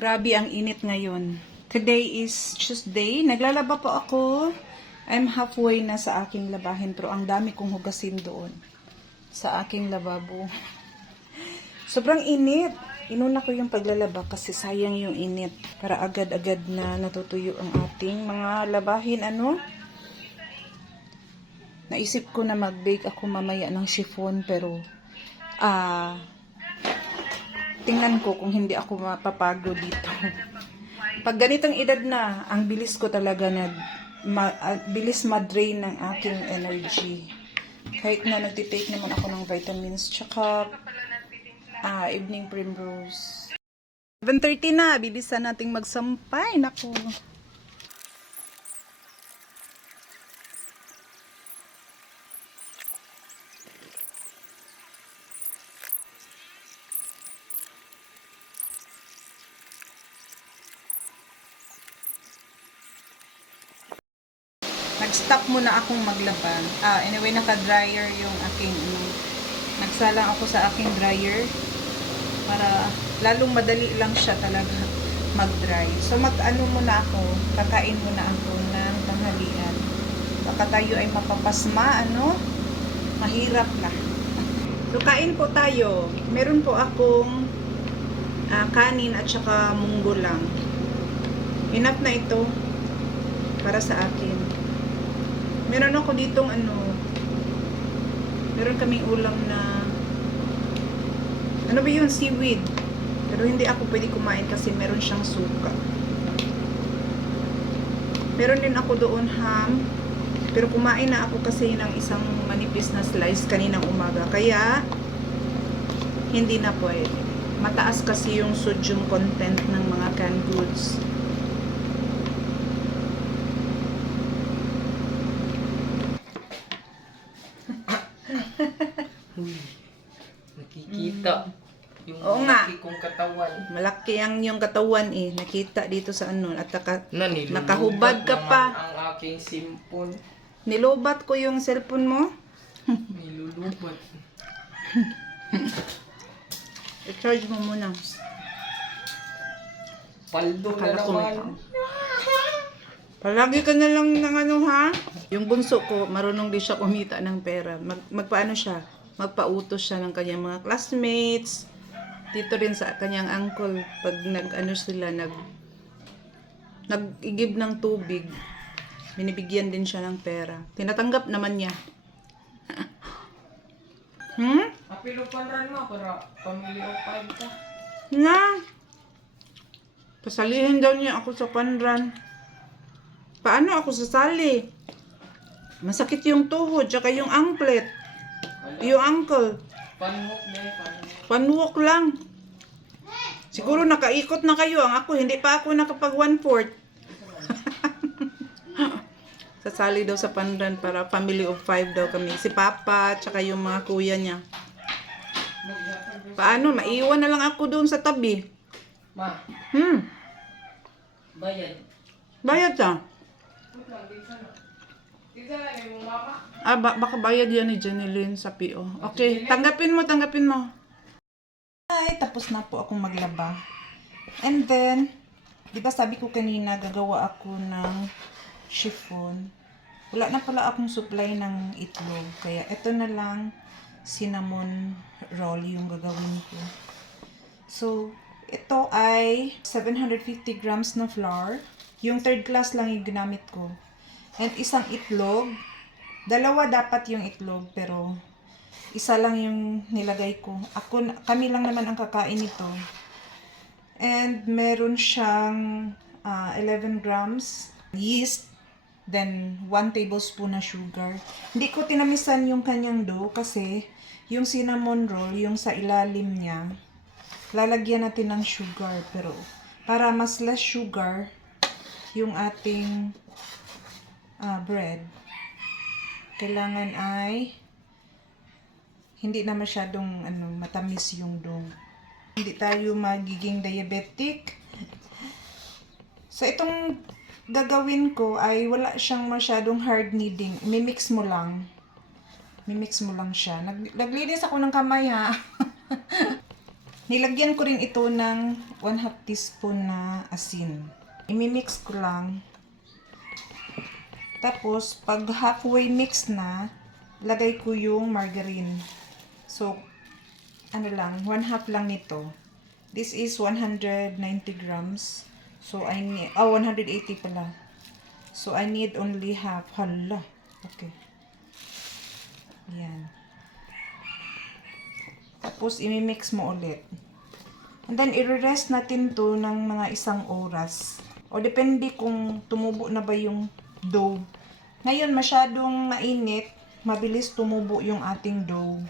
Grabe ang init ngayon. Today is Tuesday. Naglalaba po ako. I'm halfway na sa aking labahin pero ang dami kong hugasin doon sa aking lababo. Sobrang init. Inuna ko yung paglalaba kasi sayang yung init para agad-agad na natutuyo ang ating mga labahin. Naisip ko na mag-bake ako mamaya ng chiffon pero tingnan ko kung hindi ako mapapagod dito. Pag ganitong edad na, ang bilis ko talaga bilis ma-drain ng aking energy. Kahit na nagtitake naman ako ng vitamins, tsaka evening primrose. 7:30 na, bilisan nating magsampay. Naku. Nag-stop muna akong maglaba. Anyway, naka-dryer yung aking, nagsalang ako sa aking dryer para lalong madali lang siya talaga mag-dry. So, muna ako, kakain muna ako ng tanghalian. Baka tayo ay mapapasma, mahirap na. So, kain po tayo. Meron po akong kanin at saka munggo lang. Enough na ito para sa akin. Meron ako ditong meron kaming ulam na seaweed. Pero hindi ako pwede kumain kasi meron siyang suka. Meron din ako doon ham. Pero kumain na ako kasi ng isang manipis na slice kaninang umaga. Kaya hindi na pwede. Mataas kasi yung sodium content ng mga canned goods. Nakikita yung Oo nga. malaki kong katawan. Malaki ang yung katawan nakita dito sa at Nilulubat nakahubad ka naman pa. ang aking simpon. Nilobat ko yung cellphone mo. Nilulubat. I-charge mo muna. Paldo na Akala ko may naman. tao. Palagi ka na lang ng ha? Yung bunso ko, marunong din siya kumita ng pera. Magpaano siya? Magpautos siya ng kanyang mga classmates. Dito rin sa kanyang uncle. Pag nag-igib ng tubig, binibigyan din siya ng pera. Tinatanggap naman niya. Apilupan mo para family of 5 ka. Na! Pasalihin daw niya ako sa panran. Paano ako sasali? Masakit yung tuhod, tsaka yung anklet. Yung ankle. Panwok na panwok. Panwalk lang. Siguro nakaikot na kayo. Ang ako, hindi pa ako nakapag 1/4. Sasali daw sa panran para family of 5 daw kami. Si Papa, tsaka yung mga kuya niya. Paano? Maiwan na lang ako doon sa tabi. Ma, bayad. Bayad ka? Baka bayad yan ni Janilyn sa PO. Okay, tanggapin mo. Ay, tapos na po akong maglaba. And then, di ba sabi ko kanina, gagawa ako ng chiffon. Wala na pala akong supply ng itlog. Kaya ito na lang, cinnamon roll yung gagawin ko. So, ito ay 750 grams na flour. Yung third class lang yung ginamit ko. And isang itlog. Dalawa dapat yung itlog, pero isa lang yung nilagay ko. Kami lang naman ang kakain nito. And meron siyang 11 grams yeast, then 1 tablespoon na sugar. Hindi ko tinamisan yung kanyang dough kasi yung cinnamon roll, yung sa ilalim niya, lalagyan natin ng sugar. Pero para mas less sugar yung ating bread, kailangan ay hindi na masyadong matamis yung dough. Hindi tayo magiging diabetic. So itong gagawin ko ay wala siyang masyadong hard kneading. Mimix mo lang siya. Naglinis ako ng kamay ha. Nilagyan ko rin ito ng 1/2 teaspoon na asin. Imimix ko lang. Tapos, pag halfway mix na, lagay ko yung margarine. So, ano lang, 1/2 lang nito. This is 190 grams. So, I need, 180 pala. So, I need only half. Hala. Okay. Yan. Tapos, imimix mo ulit. And then, i-rest natin to ng mga 1 oras. O, depende kung tumubo na ba yung dough. Ngayon, masyadong mainit. Mabilis tumubo yung ating dough.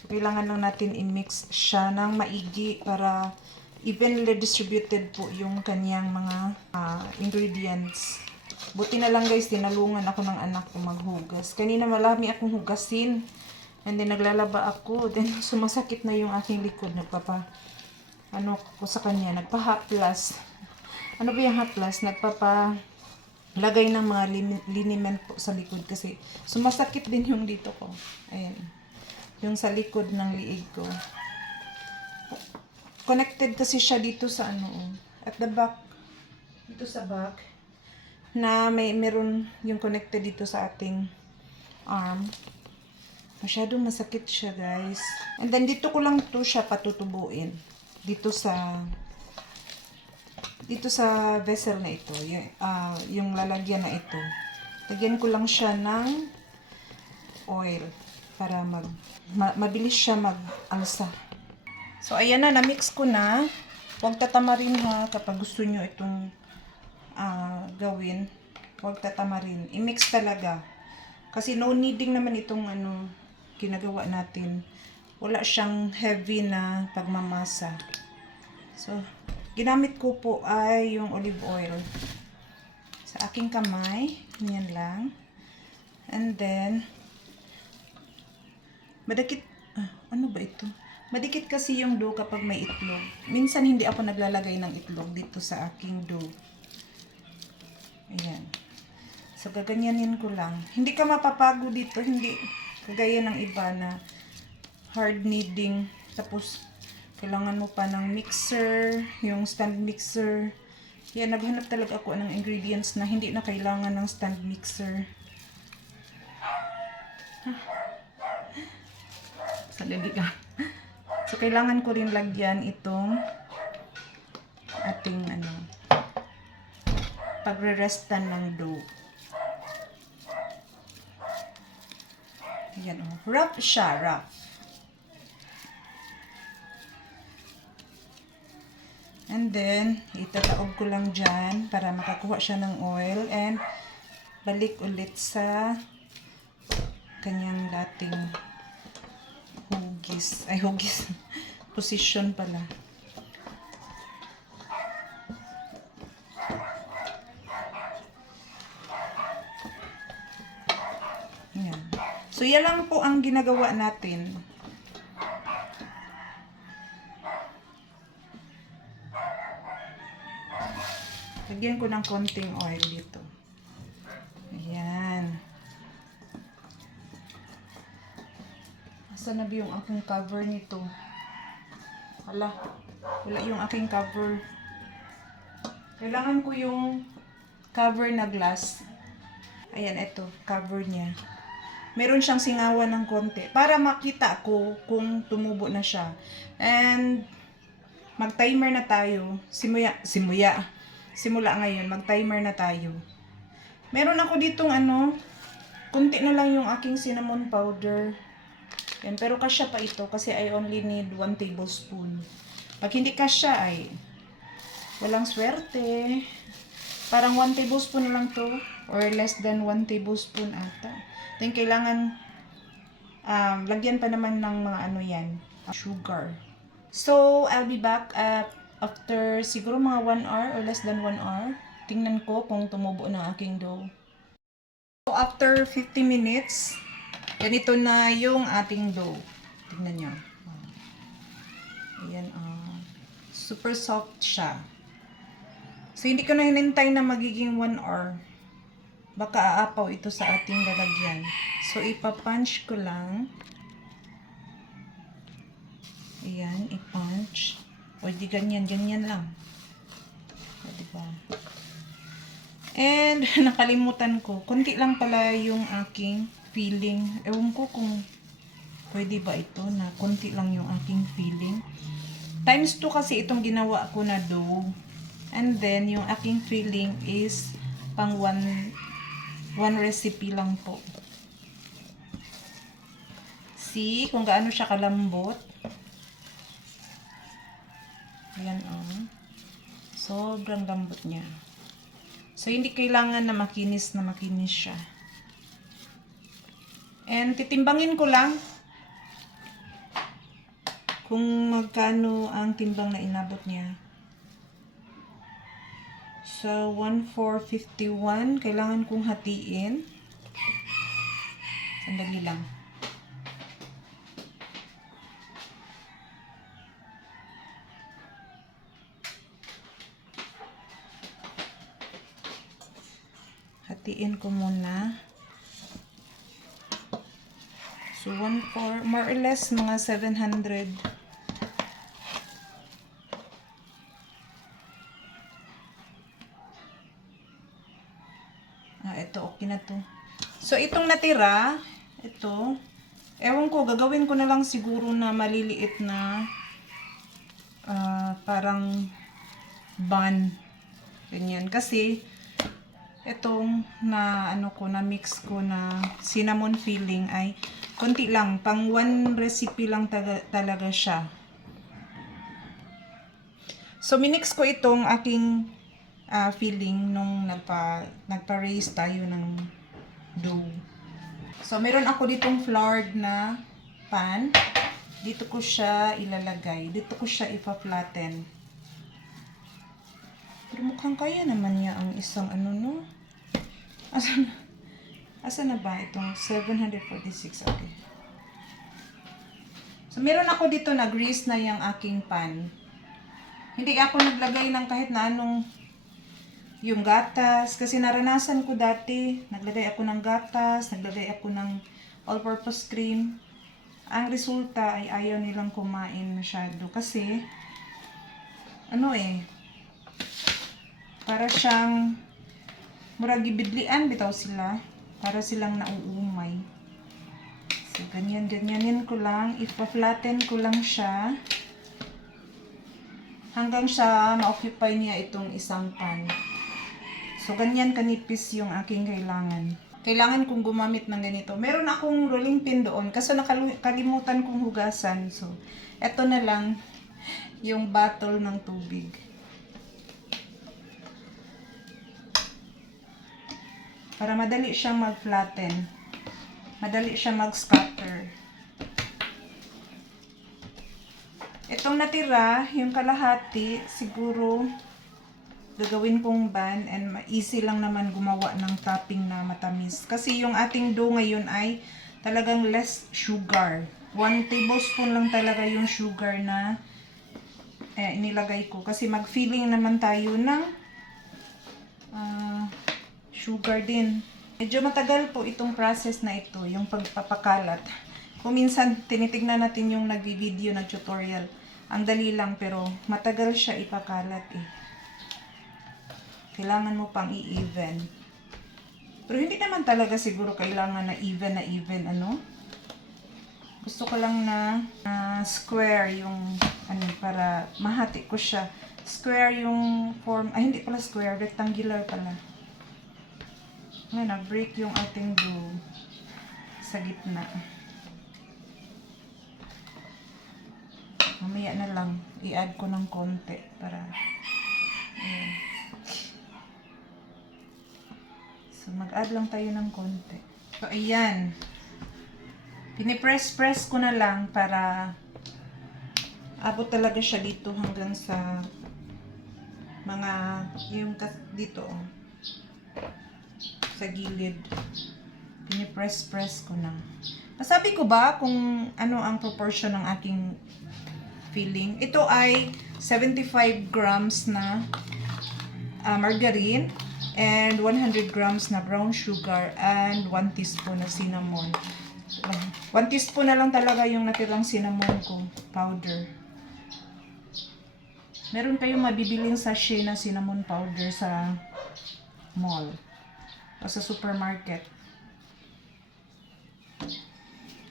So, kailangan lang natin i-mix siya ng maigi para evenly distributed po yung kanyang mga ingredients. Buti na lang guys, tinalungan ako ng anak ko maghugas. Kanina malami akong hugasin. And then naglalaba ako. Then sumasakit na yung aking likod. Ano ko sa kanya, nagpa-haplas. Ano ba yung haplas? Nagpapalagay ng mga liniment po sa likod kasi sumasakit din yung dito ko. Ayan. Yung sa likod ng liig ko. Connected kasi siya dito sa at the back. Dito sa back. Na meron yung connected dito sa ating arm. Masyadong masakit siya, guys. And then dito ko lang to siya patutubuin. Dito sa vessel na ito, yung lalagyan na ito. Lagyan ko lang siya ng oil para mabilis siya mag-alsa. So ayan na, na-mix ko na. Huwag tatamarin ha kapag gusto nyo itong gawin. Huwag tatamarin. I-mix talaga. Kasi no needing naman itong ginagawa natin. Wala siyang heavy na pagmamasa. So, ginamit ko po ay yung olive oil. Sa aking kamay. Yan lang. And then, madikit, ano ba ito? Madikit kasi yung dough kapag may itlog. Minsan hindi ako naglalagay ng itlog dito sa aking dough. Ayan. So, gaganyanin ko lang. Hindi ka mapapago dito. Hindi kagaya ng iba na hard kneading. Tapos, kailangan mo pa ng mixer, yung stand mixer. Yan, naghanap talaga ako ng ingredients na hindi na kailangan ng stand mixer. Sadali ka. So, kailangan ko rin lagyan itong ating pagre-restan ng dough. Ayan o. Rough siya, rough. And then, itataob ko lang dyan para makakuha siya ng oil and balik ulit sa kanyang dating hugis. Position pala. Ayan. So, yan lang po ang ginagawa natin. Lagyan ko ng konting oil dito. Ayan. Asan na ba yung aking cover nito? Wala yung aking cover. Kailangan ko yung cover na glass. Ayan, ito. Cover niya. Meron siyang singawan ng konti. Para makita ko kung tumubo na siya. And, mag-timer na tayo. Simula ngayon, mag-timer na tayo. Meron ako ditong konti na lang yung aking cinnamon powder. Yan, pero kasya pa ito kasi I only need 1 tablespoon. Pag hindi kasya ay walang swerte. Parang 1 tablespoon lang to or less than 1 tablespoon ata. Then kailangan lagyan pa naman ng mga sugar. So, I'll be back after siguro mga 1 hour or less than 1 hour. Tingnan ko kung tumubo na aking dough. So, after 50 minutes, ganito na yung ating dough. Tingnan nyo. Ayan, super soft siya. So, hindi ko na hinintay na magiging 1 hour. Baka aapaw ito sa ating lalagyan. So, ipapunch ko lang. Ayan, i-punch. O di ganyan, ganyan lang. O, diba? And, nakalimutan ko. Kunti lang pala yung aking filling. Ewan ko kung pwede ba ito na kunti lang yung aking filling. Times 2 kasi itong ginawa ko na dough. And then, yung aking filling is pang one recipe lang po. See kung gaano siya kalambot. Ayan sobrang lambot niya. So, hindi kailangan na makinis siya. And titimbangin ko lang kung magkano ang timbang na inabot niya. So, 1,451. Kailangan kong hatiin. Sandali lang. Hatiin ko muna. So, 1,4, more or less, mga 700. Ito, okay na to. So, itong natira, ito, ewan ko, gagawin ko na lang siguro na maliliit na parang bun. Ganyan. Kasi, itong na mix ko na cinnamon filling ay konti lang, pang one recipe lang talaga siya. So minix ko itong aking filling nung nagpa-raise tayo ng dough. So meron ako ditong floured na pan. Dito ko siya ilalagay. Dito ko siya ipa-flatten. Pero mukhang kaya naman niya ang isang no? Asa na ba itong 746? Okay. So, meron ako dito na grease na yung aking pan. Hindi ako naglagay ng kahit na anong yung gatas. Kasi naranasan ko dati, naglagay ako ng gatas, naglagay ako ng all-purpose cream. Ang resulta ay ayaw nilang kumain masyado. Kasi, para siyang murag gibidlian bitaw sila. Para silang nauumay. So, ganyan-ganyanin ko lang. Ipa-flatten ko lang siya. Hanggang siya ma-occupy niya itong isang pan. So, ganyan kanipis yung aking kailangan. Kailangan kong gumamit ng ganito. Meron akong rolling pin doon. Kaso nakalimutan kong hugasan. So, eto na lang yung bottle ng tubig. Para madali siyang mag-flatten. Madali siyang mag-scatter. Itong natira, yung kalahati, siguro gagawin kong bun and easy lang naman gumawa ng topping na matamis. Kasi yung ating dough ngayon ay talagang less sugar. 1 tablespoon lang talaga yung sugar na inilagay ko. Kasi mag-filling naman tayo ng sugar din. Medyo matagal po itong process na ito, yung pagpapakalat. Kung minsan tinitignan natin yung nagvi-video, nag-tutorial, ang dali lang pero matagal siya ipakalat Kailangan mo pang i-even. Pero hindi naman talaga siguro kailangan na even Gusto ko lang na square yung para mahati ko siya. Square yung form, hindi pala square, rectangular pala. Ngayon, nag-break yung ating dough sa gitna. Mamaya na lang, i-add ko ng konti para ayan. So, mag-add lang tayo ng konti. So, ayan. Pinipress-press ko na lang para abot talaga siya dito hanggang sa mga, yung dito sa gilid. Pinipress-press ko na. Nasabi ko ba kung ano ang proportion ng aking filling? Ito ay 75 grams na margarine and 100 grams na brown sugar and 1 teaspoon na cinnamon. 1 teaspoon na lang talaga yung natirang cinnamon ko powder. Meron kayong mabibiling sachet na cinnamon powder sa mall o sa supermarket.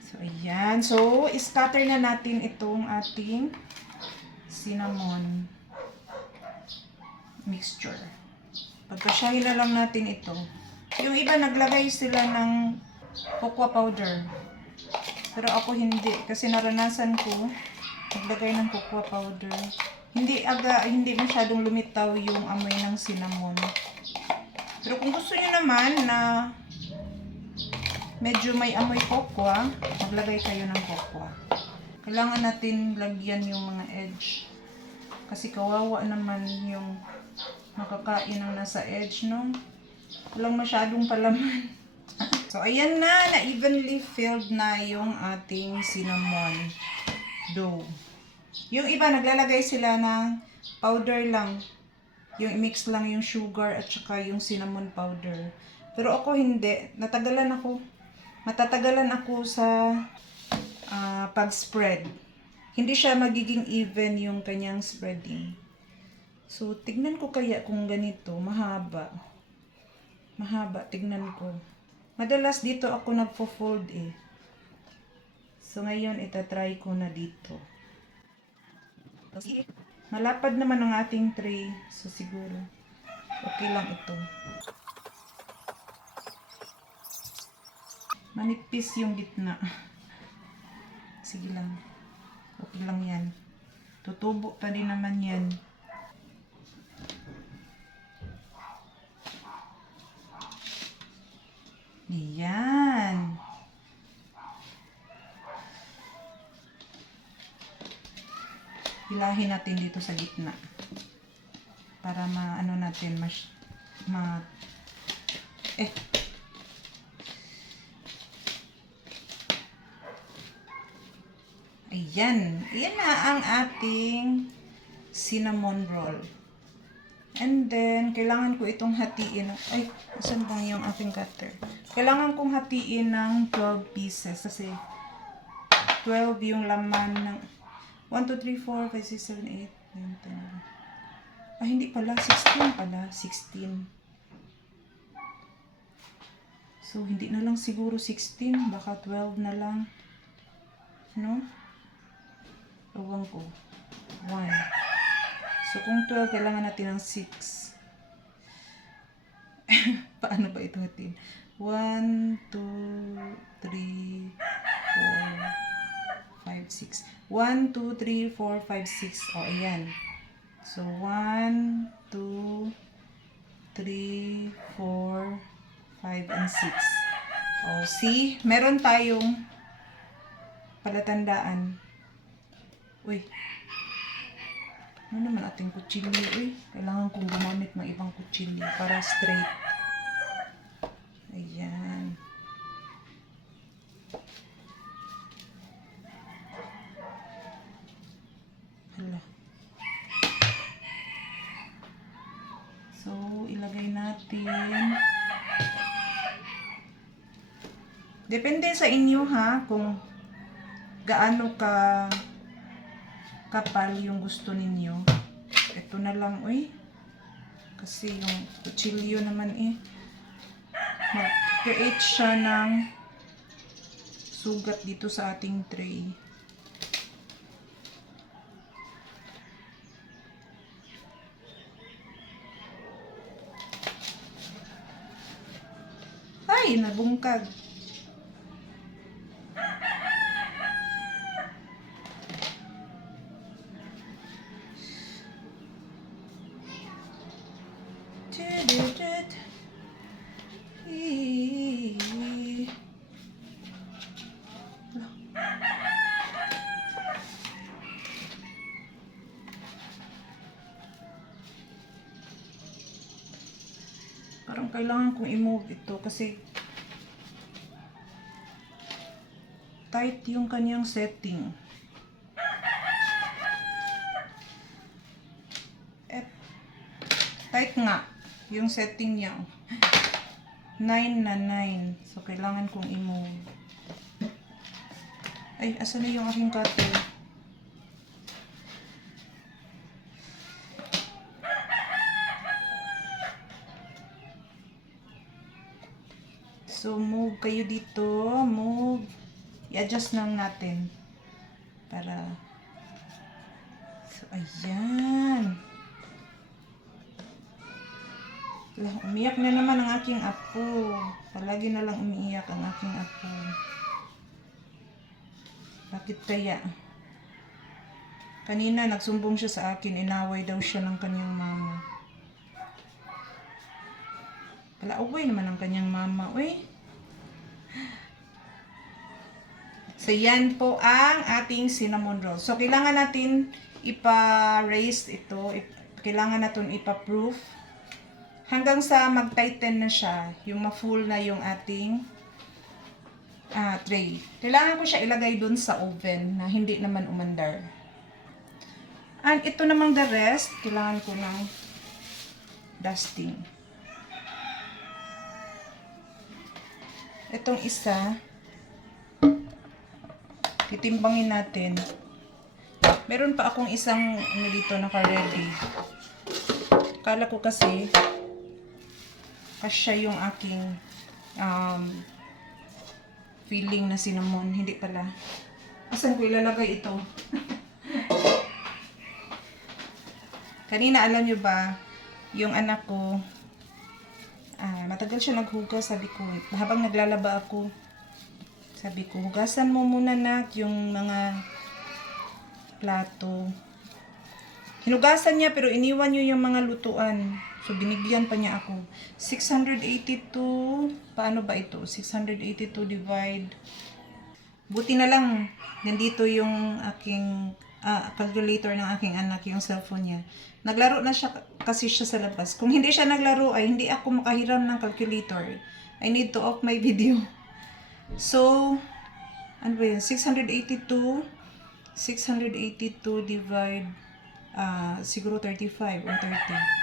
So, ayan. So, scatter na natin itong ating cinnamon mixture. Pagkasyahin na lang natin ito. Yung iba naglagay sila ng cocoa powder. Pero ako hindi kasi naranasan ko naglagay ng cocoa powder. Hindi masyadong lumitaw yung amoy ng cinnamon. Pero kung gusto niyo naman na medyo may amoy cocoa, maglagay kayo ng cocoa. Kailangan natin lagyan yung mga edge. Kasi kawawa naman yung makakain ng nasa edge, no? Walang masyadong palaman. So, ayan na evenly filled na yung ating cinnamon dough. Yung iba, naglalagay sila ng powder lang. Yung mix lang yung sugar at saka yung cinnamon powder. Pero ako hindi. Matatagalan ako sa pag-spread. Hindi siya magiging even yung kanyang spreading. So, tignan ko kaya kung ganito, mahaba. Mahaba, tignan ko. Madalas dito ako nagfo-fold eh. So, ngayon, itatry ko na dito. Malapad naman ang ating tray. So, siguro, okay lang ito. Manipis yung gitna. Sige lang. Okay lang yan. Tutubo pa din naman yan. Ayan. Hilahin natin dito sa gitna. Para maano natin Ayan. Ayan na ang ating cinnamon roll. And then, kailangan ko itong hatiin. Ay, saan bang yung ating cutter? Kailangan kong hatiin ng 12 pieces. Kasi, 12 yung laman ng 1, 2, 3, 4, 5, 6, 7, 8, 9, 10. Ah, hindi pala. 16 pala. 16. So, hindi na lang siguro 16. Baka 12 na lang. No? Ewan ko. 1. So, kung 12, kailangan natin ng 6. Paano ba ito natin? 1, 2, 3, 4, 5, 6. 1, 2, 3, 4, 5, 6. O, ayan. So, 1, 2, 3, 4, 5, and 6. O, see? Meron tayong palatandaan. Uy. Ano naman ating kutsilyo eh. Kailangan kong gumamit ng ibang kutsilyo para straight. Ayan. Hala. So, ilagay natin. Depende sa inyo ha, kung gaano ka kapal yung gusto ninyo. Ito na lang, uy. Kasi yung kutsilyo naman eh. Mag-create siya ng sugat dito sa ating tray. Ay, nabungkag. Parang kailangan kong i-move ito kasi tight yung kanyang setting. Tight nga yung setting niya. 9 na 9. So, kailangan kong i-move. Ay, asan na yung aking cutter? So, move kayo dito. Move. I-adjust lang natin. Para... So, ayan. Lah, umiyak na naman ang aking apo. Palagi na lang umiiyak ang aking apo. Bakit kaya? Kanina, nagsumbong siya sa akin. Inaway daw siya ng kanyang mama. Palaaway naman ang kanyang mama. Uy. So, yan po ang ating cinnamon roll. So, kailangan natin ipa-raise ito. Kailangan natin ipa-proof. Hanggang sa mag-tighten na siya. Yung ma-full na yung ating tray. Kailangan ko siya ilagay dun sa oven na hindi naman umandar. And ito namang the rest, kailangan ko ng dusting. Itong isa, titimbangin natin. Meron pa akong isang dito naka-ready. Kala ko kasi kasya yung aking feeling na cinnamon. Hindi pala. Asan ko ilalagay ito? Kanina, alam nyo ba, yung anak ko, matagal siya naghugas. Sabi ko, habang naglalaba ako, sabi ko, hugasan mo muna na yung mga plato. Hinugasan niya pero iniwan niyo yung mga lutuan. So, binigyan pa niya ako. 682, paano ba ito? 682 divide. Buti na lang, nandito yung aking calculator ng aking anak, yung cellphone niya. Naglaro na siya kasi siya sa labas. Kung hindi siya naglaro, ay hindi ako makahiram ng calculator. I need to off my video. So, ano ba yun? 682 divide siguro 35 or 30.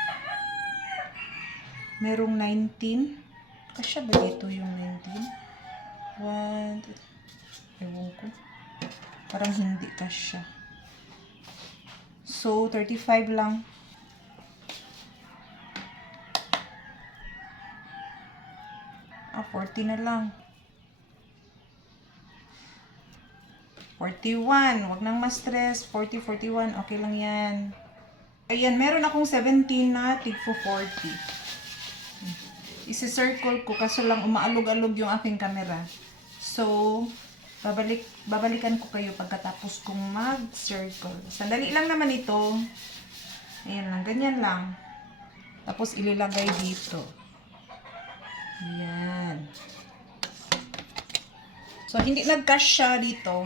Merong 19. Kasya ba dito yung 19? 1, 2, ewan ko. Parang hindi kasya. So, 35 lang. Ah, 40 na lang. 41. Huwag nang ma-stress. 40, 41. Okay lang yan. Ayan, meron akong 17 na tigpo 40. Isi-circle ko kaso lang umaalog-alog yung aking camera. So, babalikan ko kayo pagkatapos kong mag-circle. Sandali lang naman ito. Ayan lang, ganyan lang. Tapos ililagay dito. Ayan. So, hindi nagkasya dito.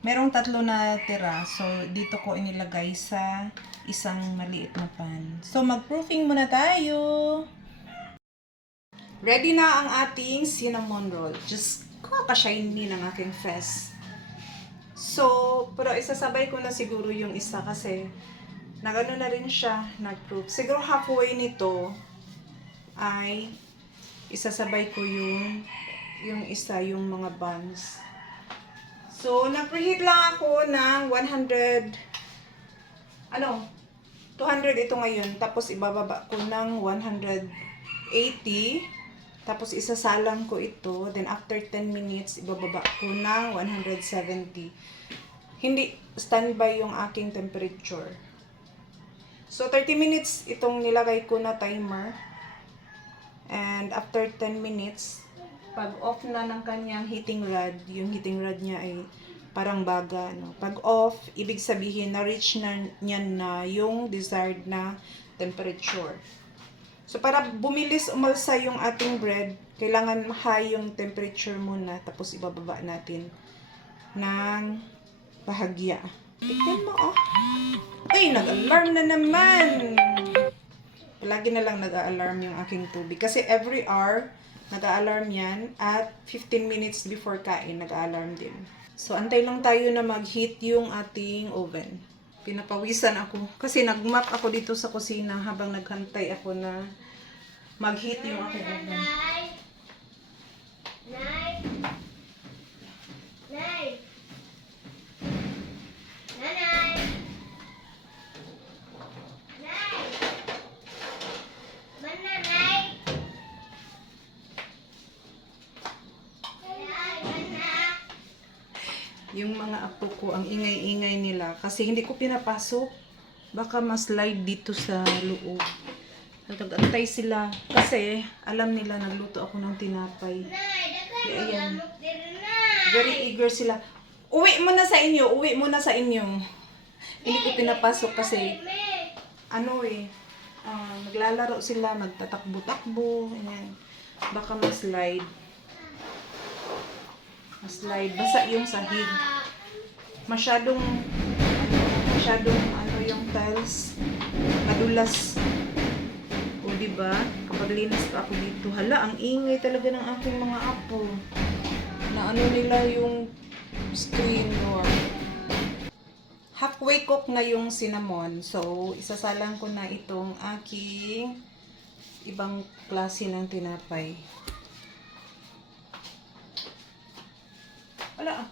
Merong 3 na tira. So, dito ko inilagay sa isang maliit na pan. So, mag-proofing muna tayo. Ready na ang ating cinnamon roll. Just kaka-shiny ng aking fest. So, pero isasabay ko na siguro yung isa kasi nagano na rin siya, nag-proof. Siguro halfway nito ay isasabay ko yung isa, yung mga buns. So, nag-preheat lang ako ng 200 ito ngayon. Tapos, ibababa ko ng 180. Tapos, isasalang ko ito. Then, after 10 minutes, ibababa ko ng 170. Hindi standby yung aking temperature. So, 30 minutes itong nilagay ko na timer. And, after 10 minutes, pag off na ng kanyang heating rod, yung heating rod niya ay parang baga, no? Pag off, ibig sabihin na-reach na niya na yung desired na temperature. So, para bumilis umalsa yung ating bread, kailangan high yung temperature muna, tapos ibababa natin ng bahagya. Tignan mo, oh. Uy, nag-alarm na naman! Palagi na lang nag-a-alarm yung aking tubig. Kasi every hour, nag-a-alarm yan. At 15 minutes before kain, nag-a-alarm din. So, antay lang tayo na mag-heat yung ating oven. Pinapawisan ako. Kasi nag-map ako dito sa kusina habang naghantay ako na mag-heat yung aking oven. Yung mga apo ko, ang ingay-ingay nila. Kasi hindi ko pinapasok. Baka ma-slide dito sa loob. Nag-antay sila. Kasi alam nila nagluto ako ng tinapay. Kaya ayan. Very eager sila. Uwi mo na sa inyo. Uwi mo na sa inyo. Hindi ko pinapasok kasi ano naglalaro sila. Magtatakbo-takbo. Ayan. Baka ma-slide. Ma-slide. Basa yung sahig. Masyadong ano yung tiles. Madulas. O diba? Kapag linis pa ako dito. Hala, ang ingay talaga ng aking mga apo. Na ano nila yung screen door. Halfway cook na yung cinnamon. So, isasalang ko na itong aking ibang klase ng tinapay. Wala.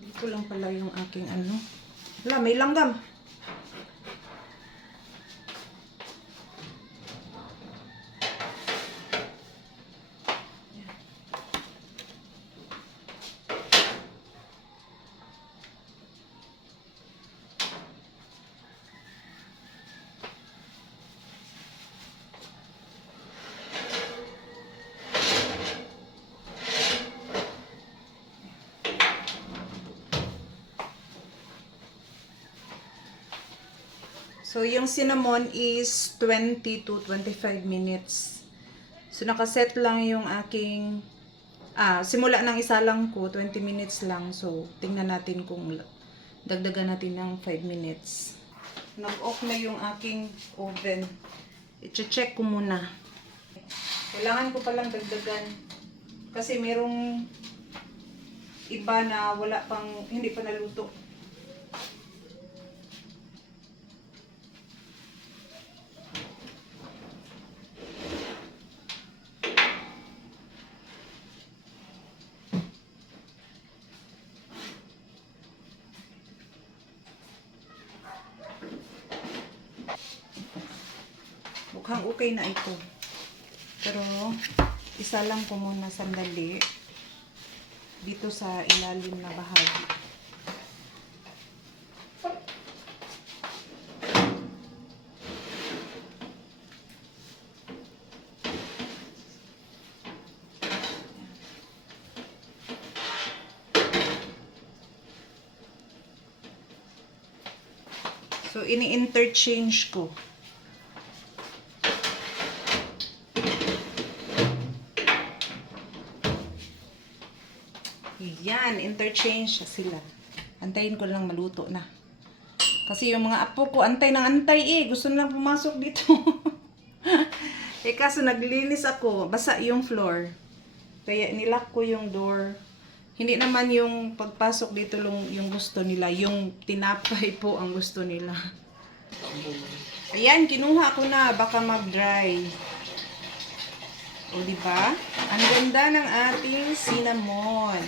Dito lang pala yung aking ano. Wala, may langgam. So, yung cinnamon is 20 to 25 minutes. So, nakaset lang yung aking, simula ng isa lang ko, 20 minutes lang. So, tingnan natin kung dagdagan natin ng 5 minutes. Nag-off na yung aking oven. I-check ko muna. Kailangan ko palang dagdagan. Kasi merong iba na wala pang, hindi pa naluto. Mukhang okay na ito. Pero, isa lang ko muna sandali dito sa ilalim na bahagi. So, ini-interchange ko. Yan, interchange sila. Antayin ko lang maluto na. Kasi yung mga apo ko, antay ng antay Gusto nilang pumasok dito. Kaso naglinis ako. Basa yung floor. Kaya nilock ko yung door. Hindi naman yung pagpasok dito yung gusto nila. Yung tinapay po ang gusto nila. Ayan, kinuha ko na. Baka mag-dry. O, diba? Ang ganda ng ating cinnamon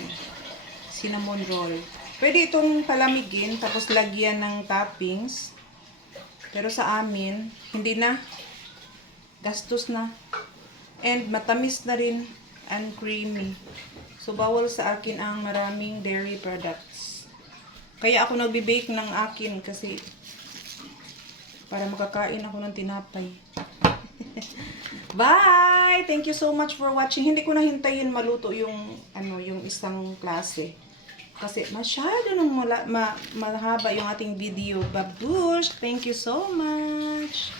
roll. Pwede itong palamigin, tapos lagyan ng toppings. Pero sa amin, hindi na. Gastos na. And matamis na rin and creamy. So, bawal sa akin ang maraming dairy products. Kaya ako nagbe-bake ng akin kasi para makakain ako ng tinapay. Bye! Thank you so much for watching. Hindi ko nahintayin maluto yung isang klase. Kasi masyado nang mahaba yung ating video. Babush! Thank you so much!